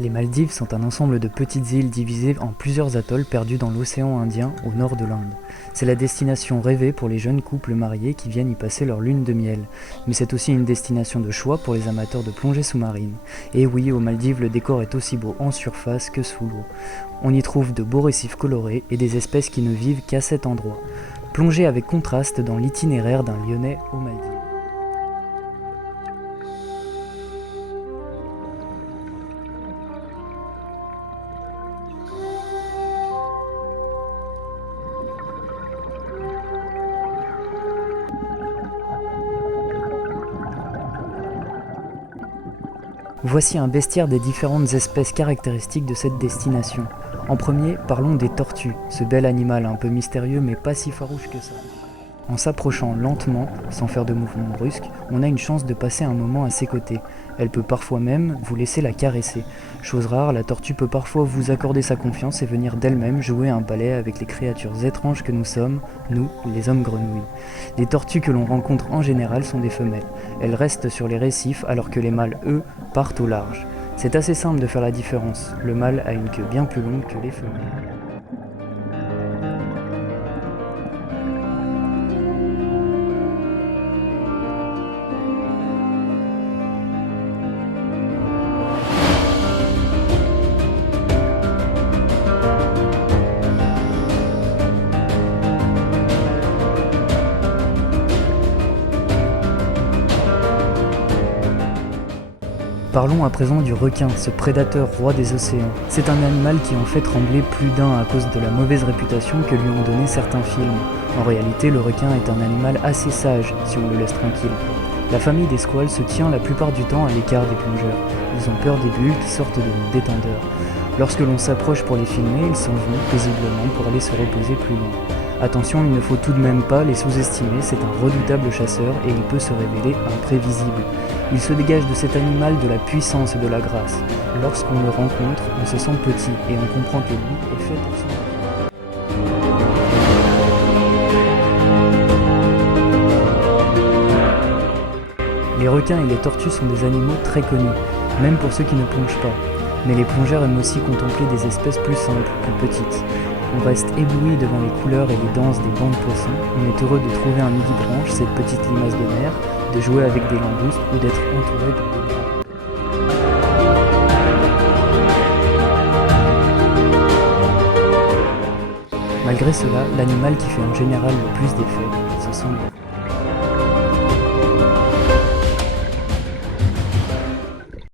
Les Maldives sont un ensemble de petites îles divisées en plusieurs atolls perdus dans l'océan Indien au nord de l'Inde. C'est la destination rêvée pour les jeunes couples mariés qui viennent y passer leur lune de miel. Mais c'est aussi une destination de choix pour les amateurs de plongée sous-marine. Et oui, aux Maldives, le décor est aussi beau en surface que sous l'eau. On y trouve de beaux récifs colorés et des espèces qui ne vivent qu'à cet endroit. Plongez avec contraste dans l'itinéraire d'un Lyonnais aux Maldives. Voici un bestiaire des différentes espèces caractéristiques de cette destination. En premier, parlons des tortues, ce bel animal un peu mystérieux mais pas si farouche que ça. En s'approchant lentement, sans faire de mouvements brusques, on a une chance de passer un moment à ses côtés. Elle peut parfois même vous laisser la caresser. Chose rare, la tortue peut parfois vous accorder sa confiance et venir d'elle-même jouer un ballet avec les créatures étranges que nous sommes, nous, les hommes grenouilles. Les tortues que l'on rencontre en général sont des femelles. Elles restent sur les récifs alors que les mâles, eux, partent au large. C'est assez simple de faire la différence. Le mâle a une queue bien plus longue que les femelles. Parlons à présent du requin, ce prédateur roi des océans. C'est un animal qui en fait trembler plus d'un à cause de la mauvaise réputation que lui ont donné certains films. En réalité, le requin est un animal assez sage si on le laisse tranquille. La famille des squales se tient la plupart du temps à l'écart des plongeurs. Ils ont peur des bulles qui sortent de nos détendeurs. Lorsque l'on s'approche pour les filmer, ils s'en vont paisiblement pour aller se reposer plus loin. Attention, il ne faut tout de même pas les sous-estimer, c'est un redoutable chasseur et il peut se révéler imprévisible. Il se dégage de cet animal de la puissance et de la grâce. Lorsqu'on le rencontre, on se sent petit et on comprend que lui est fait pour son... Les requins et les tortues sont des animaux très connus, même pour ceux qui ne plongent pas. Mais les plongeurs aiment aussi contempler des espèces plus simples, plus petites. On reste ébloui devant les couleurs et les danses des bancs de poissons. On est heureux de trouver un nidibranche, cette petite limace de mer, de jouer avec des langoustes ou d'être entouré de dauphins. Malgré cela, l'animal qui fait en général le plus d'effet, ce sont les